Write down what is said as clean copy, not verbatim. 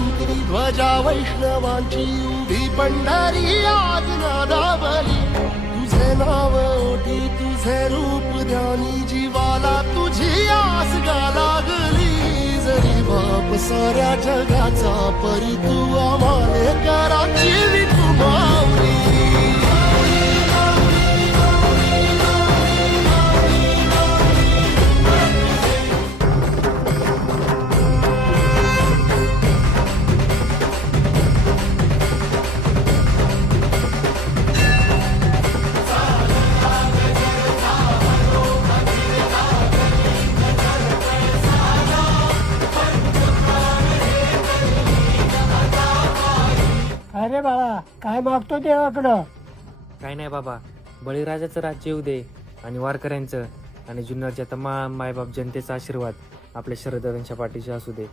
मंत्री ध्वजा वैष्णवांची उभी पंढरी आज नादावली तुझे नाव ओटी तुझे रूप ध्यानी जीवाला तुझी आस गा लागली जरी बाप साऱ्या जगाचा परी तू आम्हाले कराची विठू माऊली अरे बाळा काय मागतो देवाकडं? काय नाही बाबा, बळीराजाचं राज्य येऊ दे आणि वारकऱ्यांचं आणि जुन्नरच्या तमाम मायबाप जनतेचा आशीर्वाद आपल्या शरदादांच्या पाठीशी असू दे.